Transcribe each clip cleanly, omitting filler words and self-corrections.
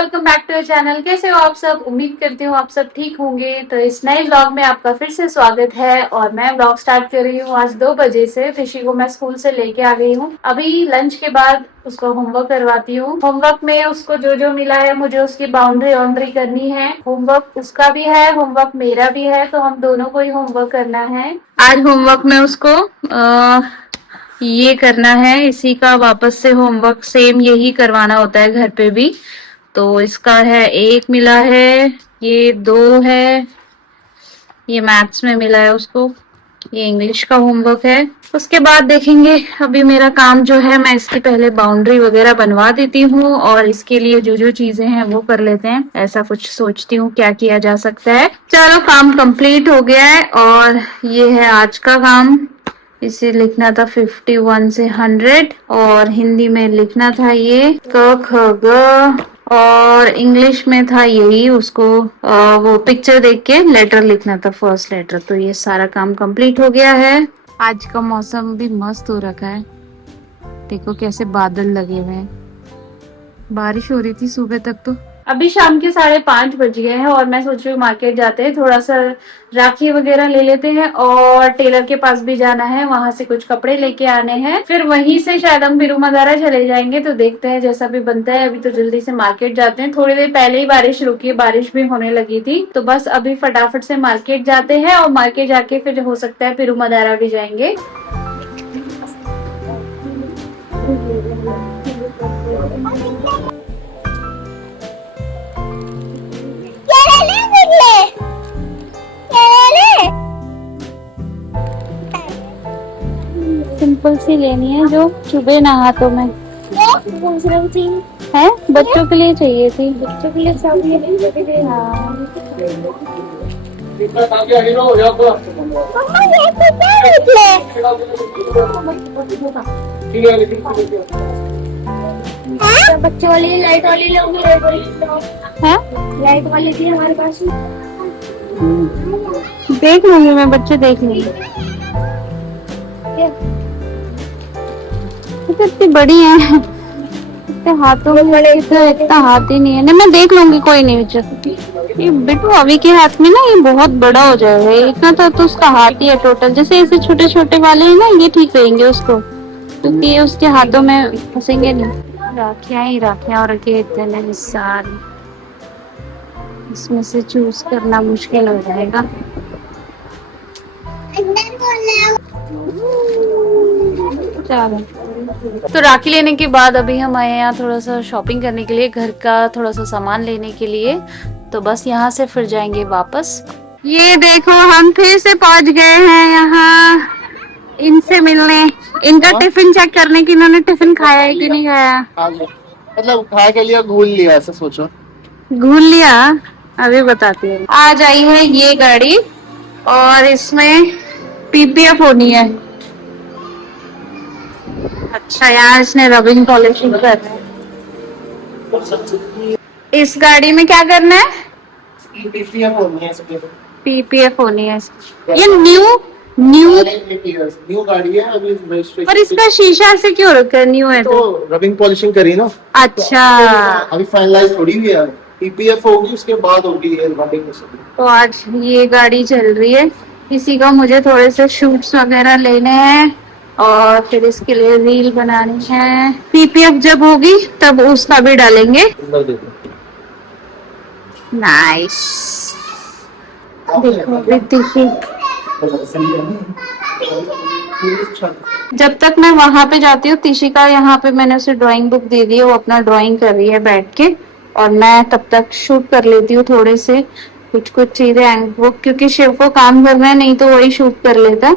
Welcome back to your channel. कैसे हो आप सब? उम्मीद करती हूँ आप सब ठीक होंगे। तो इस नए व्लॉग में आपका फिर से स्वागत है और मैं व्लॉग स्टार्ट कर रही हूँ आज 2 बजे से। ऋषि को मैं स्कूल से लेके आ गई हूँ। अभी लंच के बाद उसको होमवर्क करवाती हूँ। होमवर्क में उसको जो जो मिला है मुझे उसकी बाउंड्री बाउंड्री करनी है। होमवर्क उसका भी है, होमवर्क मेरा भी है, तो हम दोनों को ही होमवर्क करना है। आज होमवर्क में उसको ये करना है, इसी का वापस से होमवर्क सेम यही करवाना होता है घर पे भी। तो इसका है 1 मिला है, ये 2 है, ये मैथ्स में मिला है उसको, ये इंग्लिश का होमवर्क है। उसके बाद देखेंगे। अभी मेरा काम जो है, मैं इसकी पहले बाउंड्री वगैरह बनवा देती हूँ और इसके लिए जो जो चीजें हैं वो कर लेते हैं। ऐसा कुछ सोचती हूँ क्या किया जा सकता है। चलो, काम कंप्लीट हो गया है और ये है आज का काम। इसे लिखना था 51 से 100 और हिंदी में लिखना था ये क ख ग और इंग्लिश में था यही उसको वो पिक्चर देख के लेटर लिखना था, फर्स्ट लेटर। तो ये सारा काम कंप्लीट हो गया है। आज का मौसम भी मस्त हो रखा है, देखो कैसे बादल लगे हुए हैं। बारिश हो रही थी सुबह तक। तो अभी शाम के 5:30 बज गए हैं और मैं सोच रही हूँ मार्केट जाते हैं, थोड़ा सा राखी वगैरह ले लेते हैं और टेलर के पास भी जाना है, वहां से कुछ कपड़े लेके आने हैं। फिर वहीं से शायद हम बिरूमादारा चले जाएंगे। तो देखते हैं जैसा भी बनता है। अभी तो जल्दी से मार्केट जाते हैं। थोड़ी देर पहले ही बारिश रुकी है, बारिश भी होने लगी थी। तो बस अभी फटाफट से मार्केट जाते हैं और मार्केट जाके फिर हो सकता है बिरूमादारा भी जाएंगे। सिंपल सी लेनी है जो चुभे ना हाथों में। है बच्चों के लिए चाहिए थी, बच्चों के लिए सब। हाँ, बच्चों वाली लाइट वाली लोगी, लाइट वाली थी हमारे पास। देख लूंगी मैं, बच्चे देख लूंगी। इतनी बड़ी है, इतने हाथों में इतना हाथ ही नहीं है। नहीं, मैं देख लूंगी, कोई नहीं। ये बिट्टू अभी के हाथ में ना ये बहुत बड़ा हो जाएगा। इतना तो उसका हाथ ही है टोटल। जैसे ऐसे छोटे छोटे वाले हैं ना, ये ठीक रहेंगे उसको, क्योंकि ये उसके हाथों में फंसेंगे नहीं। राखियां ही राखियां और इतने सारे, इसमें से चूज करना मुश्किल हो जाएगा। चलो, तो राखी लेने के बाद अभी हम आए यहाँ थोड़ा सा शॉपिंग करने के लिए, घर का थोड़ा सा सामान लेने के लिए। तो बस यहाँ से फिर जाएंगे वापस। ये देखो, हम फिर से पहुंच गए हैं यहाँ इनसे मिलने, इनका टिफिन चेक करने की। इन्होंने टिफिन खाया है कि नहीं खाया। मतलब खा के लिया, घूल लिया, ऐसा सोचो। घूल लिया, अभी बताती हूँ। आज आई है ये गाड़ी और इसमें पीपीएफ होनी है। अच्छा, यहाँ इसने रबिंग पॉलिशिंग करना है। इस गाड़ी में क्या करना है? पीपीएफ होनी है इसकी। पीपीएफ होनी है। ये न्यू न्यू न्यू गाड़ी है अभी रजिस्ट्रेशन। पर इसका शीशा से क्यों रखा है? न्यू है तो रबिंग पॉलिशिंग करी ना। अच्छा, अभी फाइनलाइज थोड़ी हुई है, पीपीएफ होगी उसके बाद होगी ये रबिंग। तो आज ये गाड़ी चल रही है। इसी का मुझे थोड़े से शूट्स वगैरह लेने हैं और फिर इसके लिए रील बनानी है। पीपीएफ जब होगी तब उसका भी डालेंगे। नाइस। देखो देखिए, जब तक मैं वहां पे जाती हूँ तिशिका, यहाँ पे मैंने उसे ड्राइंग बुक दे दी है, वो अपना ड्राइंग कर रही है बैठ के और मैं तब तक शूट कर लेती हूँ थोड़े से कुछ चीजें। वो क्योंकि शिव को काम करना है, नहीं तो वही शूट कर लेता।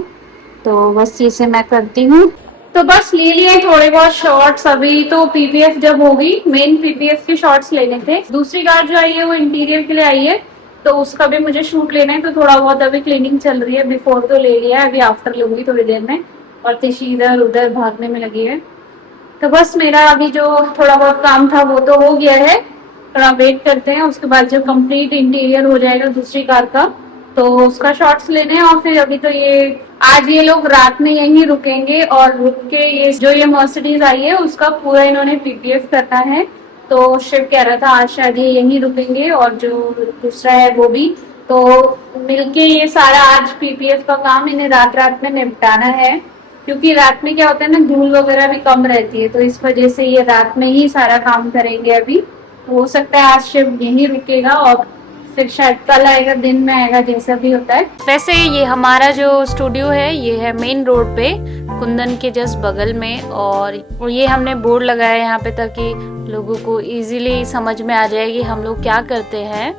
तो बस इसे मैं करती हूँ। तो बस ले लिए थोड़े बहुत शॉर्ट्स। अभी तो पीपीएफ जब होगी, मेन पीपीएफ के शॉर्ट्स लेने थे। दूसरी कार जो आई है वो इंटीरियर के लिए आई है, तो उसका भी मुझे शूट लेना है। तो थोड़ा बहुत अभी क्लीनिंग चल रही है। बिफोर तो ले लिया है, अभी आफ्टर लूंगी थोड़ी देर में। और तिशी इधर उधर भागने में लगी है। तो बस मेरा अभी जो थोड़ा बहुत काम था वो तो हो गया है। थोड़ा वेट करते हैं, उसके बाद जब कंप्लीट इंटीरियर हो जाएगा दूसरी कार का तो उसका शॉट्स लेने हैं। और फिर अभी तो ये आज ये लोग रात में यहीं रुकेंगे और रुक के ये जो ये मर्सिडीज आई है उसका पूरा इन्होंने पीपीएफ करना है। तो शिव कह रहा था आज शायद ये यहीं रुकेंगे और जो दूसरा है वो भी। तो मिलके ये सारा आज पीपीएफ का काम इन्हें रात रात में निपटाना है, क्योंकि रात में क्या होता है ना, धूल वगैरह भी कम रहती है, तो इस वजह से ये रात में ही सारा काम करेंगे अभी। हो सकता है आज शिव यहीं रुकेगा और फिर शायद कल आएगा, दिन में आएगा, जैसा भी होता है। वैसे ये हमारा जो स्टूडियो है ये है मेन रोड पे, कुंदन के जस्ट बगल में। और ये हमने बोर्ड लगाया है यहाँ पे ताकि लोगों को इजीली समझ में आ जाए कि हम लोग क्या करते हैं।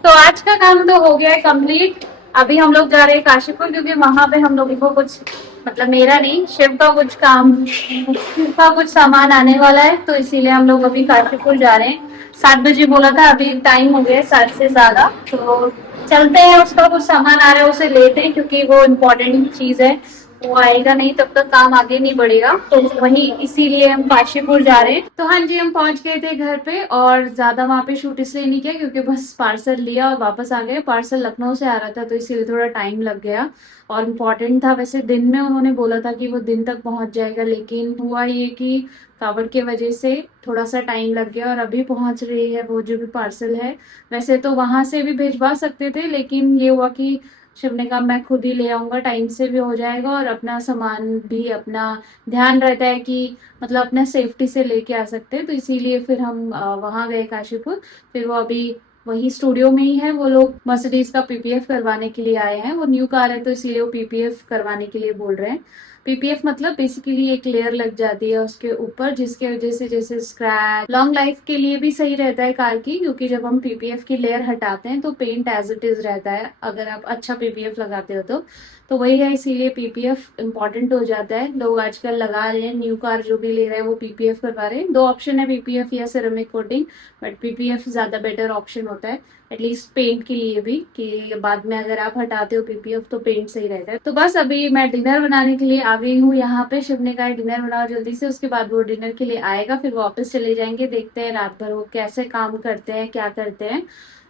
तो आज का काम तो हो गया है कंप्लीट। अभी हम लोग जा रहे हैं काशीपुर, क्योंकि वहां पे हम लोगों को कुछ, मतलब मेरा नहीं, शिव का कुछ काम, शिव का कुछ सामान आने वाला है, तो इसीलिए हम लोग अभी काशीपुर जा रहे हैं। 7 बजे बोला था, अभी टाइम हो गया है 7 से ज्यादा, तो चलते हैं। उसका कुछ सामान आ रहा है उसे लेते हैं, क्योंकि वो इम्पोर्टेंट चीज है, वो आएगा नहीं तब तक काम आगे नहीं बढ़ेगा, तो वही इसीलिए हम काशीपुर जा रहे हैं। तो हाँ जी, हम पहुंच गए थे घर पे, और ज्यादा वहां पे शूट इसलिए नहीं किया क्योंकि बस पार्सल लिया और वापस आ गए। पार्सल लखनऊ से आ रहा था, तो इसीलिए थोड़ा टाइम लग गया और इम्पोर्टेंट था। वैसे दिन में उन्होंने बोला था कि वो दिन तक पहुंच जाएगा, लेकिन हुआ ये कि कावड़ के वजह से थोड़ा सा टाइम लग गया और अभी पहुंच रही है वो जो भी पार्सल है। वैसे तो वहां से भी भिजवा सकते थे, लेकिन ये हुआ कि शिव ने कहा मैं खुद ही ले आऊंगा, टाइम से भी हो जाएगा और अपना सामान भी, अपना ध्यान रहता है कि मतलब अपना सेफ्टी से लेके आ सकते हैं, तो इसीलिए फिर हम वहां गए काशीपुर। फिर वो अभी वही स्टूडियो में ही है। वो लोग मर्सिडीज का पीपीएफ करवाने के लिए आए हैं, वो न्यू कार है तो इसीलिए वो पीपीएफ करवाने के लिए बोल रहे हैं। पीपीएफ मतलब बेसिकली एक लेयर लग जाती है उसके ऊपर, जिसके वजह से जैसे स्क्रैच, लॉन्ग लाइफ के लिए भी सही रहता है कार की, क्योंकि जब हम पीपीएफ की लेयर हटाते हैं तो पेंट एज इट इज रहता है अगर आप अच्छा पीपीएफ लगाते हो तो वही है, इसीलिए पीपीएफ इंपॉर्टेंट हो जाता है। लोग आजकल लगा रहे हैं, न्यू कार जो भी ले रहे हैं वो पीपीएफ करवा रहे हैं। 2 ऑप्शन है, पीपीएफ या सिरेमिक कोटिंग, बट पीपीएफ ज्यादा बेटर ऑप्शन होता है एटलीस्ट पेंट के लिए भी, कि बाद में अगर आप हटाते हो पीपीएफ तो पेंट सही रहता है। तो बस अभी मैं डिनर बनाने के लिए आ गई हूँ यहाँ पे। शिव ने कहा डिनर बनाओ जल्दी से, उसके बाद वो डिनर के लिए आएगा, फिर वापस चले जाएंगे। देखते हैं रात भर वो कैसे काम करते हैं, क्या करते हैं।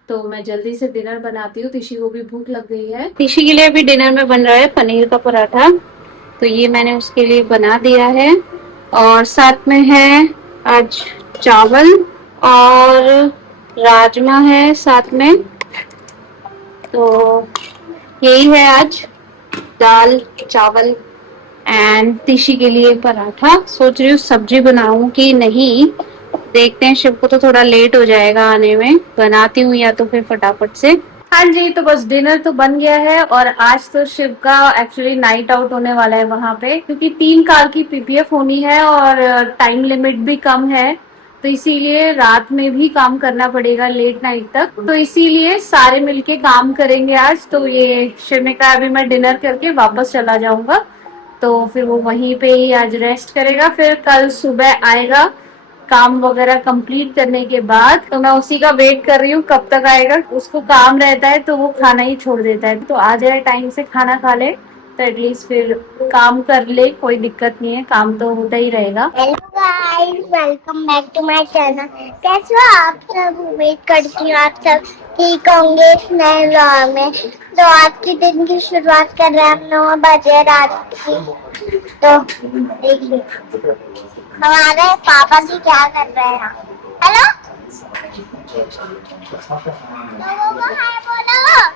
तो मैं जल्दी से डिनर बनाती हूँ, तिशी को भी भूख लग गई है। तिशी के लिए अभी डिनर में बन रहा है पनीर का पराठा, तो ये मैंने उसके लिए बना दिया है। और साथ में है आज चावल और राजमा है साथ में, तो यही है आज, दाल चावल एंड तिशी के लिए पराठा। सोच रही हूँ सब्जी बनाऊं कि नहीं, देखते हैं। शिव को तो थोड़ा लेट हो जाएगा आने में, बनाती हूँ या तो फिर फटाफट से। हाँ जी, तो बस डिनर तो बन गया है और आज तो शिव का एक्चुअली नाइट आउट होने वाला है वहां पे, क्योंकि 3 कार की पीपीएफ होनी है और टाइम लिमिट भी कम है, तो इसीलिए रात में भी काम करना पड़ेगा लेट नाइट तक, तो इसीलिए सारे मिलके काम करेंगे आज। तो ये शिव ने कहा अभी मैं डिनर करके वापस चला जाऊंगा, तो फिर वो वहीं पे ही आज रेस्ट करेगा, फिर कल सुबह आएगा काम वगैरह कंप्लीट करने के बाद। तो मैं उसी का वेट कर रही हूँ कब तक आएगा। उसको काम रहता है तो वो खाना ही छोड़ देता है, तो आ जाए टाइम से खाना खा ले तो एटलीस्ट फिर काम कर ले, कोई दिक्कत नहीं है, काम तो होता ही रहेगा। Hello guys, welcome back to my channel. कैसे हो आप सब? उम्मीद करती हूँ आप सब ठीक होंगे इस नए व्लॉग में। तो आज के दिन की शुरुआत कर रहे हैं हम 9 बजे रात की। तो देखिए हमारे पापा जी क्या कर रहे हैं। हेलो, लोगों को हाय बोलो।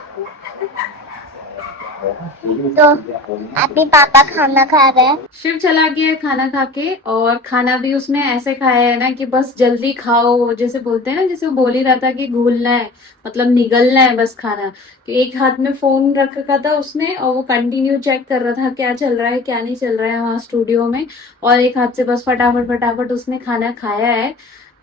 तो अभी पापा खाना खा रहे हैं। शिव चला गया है खाना खा के, और खाना भी उसने ऐसे खाया है ना कि बस जल्दी खाओ, जैसे बोलते हैं ना, जैसे वो बोल ही रहा था कि घूलना है, मतलब निगलना है बस खाना। कि एक हाथ में फोन रख रखा था उसने और वो कंटिन्यू चेक कर रहा था क्या चल रहा है क्या नहीं चल रहा है वहां स्टूडियो में, और एक हाथ से बस फटाफट फटाफट उसने खाना खाया है।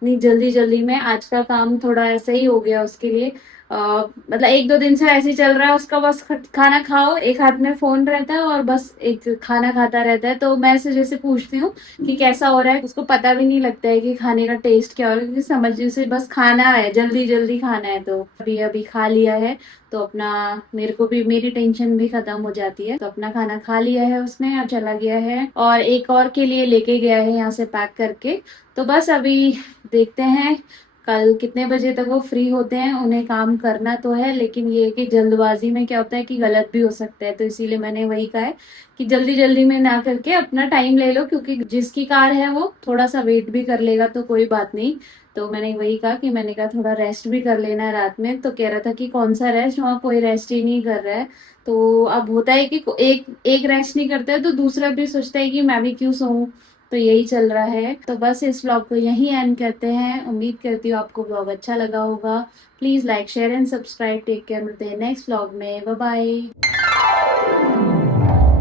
नहीं, जल्दी जल्दी में आज का काम थोड़ा ऐसा ही हो गया उसके लिए। मतलब 1-2 दिन से ऐसे ही चल रहा है उसका, बस खाना खाओ, एक हाथ में फोन रहता है और बस एक खाना खाता रहता है। तो मैं ऐसे जैसे पूछती हूँ कि कैसा हो रहा है, उसको पता भी नहीं लगता है कि खाने का टेस्ट क्या हो रहा है, क्योंकि समझ उसे बस खाना है, जल्दी जल्दी खाना है। तो अभी अभी खा लिया है तो अपना, मेरे को भी मेरी टेंशन भी खत्म हो जाती है। तो अपना खाना खा लिया है उसने, अब चला गया है और एक और के लिए लेके गया है यहाँ से पैक करके। तो बस अभी देखते हैं कल कितने बजे तक वो फ्री होते हैं, उन्हें काम करना तो है, लेकिन ये है कि जल्दबाजी में क्या होता है कि गलत भी हो सकता है, तो इसीलिए मैंने वही कहा है कि जल्दी जल्दी में ना करके अपना टाइम ले लो, क्योंकि जिसकी कार है वो थोड़ा सा वेट भी कर लेगा तो कोई बात नहीं। तो मैंने वही कहा कि मैंने कहा थोड़ा रेस्ट भी कर लेना है रात में, तो कह रहा था कि कौन सा रेस्ट, वहाँ कोई रेस्ट ही नहीं कर रहा है। तो अब होता है कि एक एक रेस्ट नहीं करता है तो दूसरा भी सोचता है कि मैं भी क्यों सोऊं, तो यही चल रहा है। तो बस इस व्लॉग को यहीं एंड करते हैं। उम्मीद करती हूँ आपको व्लॉग अच्छा लगा होगा। Please like share and subscribe. Take care, मिलते हैं नेक्स्ट व्लॉग में। Bye bye.